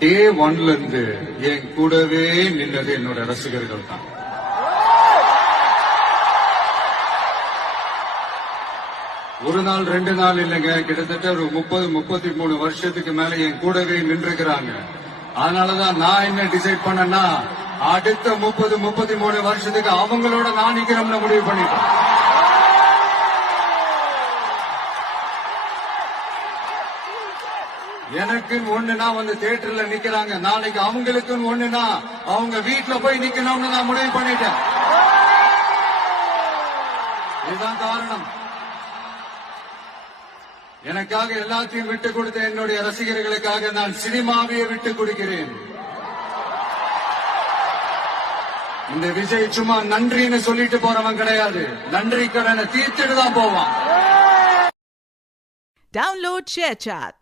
டே ஒன்ல இருந்து என் கூடவே நின்னது என்னோட ரசிகர்கள் தான். ஒரு நாள் 2 நாள் இல்லைங்க, கிட்டத்தட்ட ஒரு 30-33 வருஷத்துக்கு மேல என் கூடவே நின்றுக்கிறாங்க. அதனாலதான் நான் என்ன டிசைட் பண்ணேன்னா, அடுத்த 30-33 வருஷத்துக்கு அவங்களோட நான் நிக்கிறோம்னு முடிவு பண்ணிட்டேன். எனக்குன்னு ஒண்ணுனா வந்து தியேட்டர்ல நிக்கிறாங்க, நாளைக்கு அவங்களுக்குன்னு ஒண்ணுனா அவங்க வீட்டுல போய் நிக்கணும்னு நான் முடிவு பண்ணிட்டேன். இதுதான் காரணம். எனக்காக எல்லாத்தையும் விட்டு கொடுத்த என்னுடைய ரசிகர்களுக்காக நான் சினிமாவையே விட்டு கொடுக்கிறேன். இந்த விஜய் சும்மா நன்றின்னு சொல்லிட்டு போறவன் கிடையாது, நன்றி கடனை தீர்த்துட்டு தான் போவான். Download ShareChat.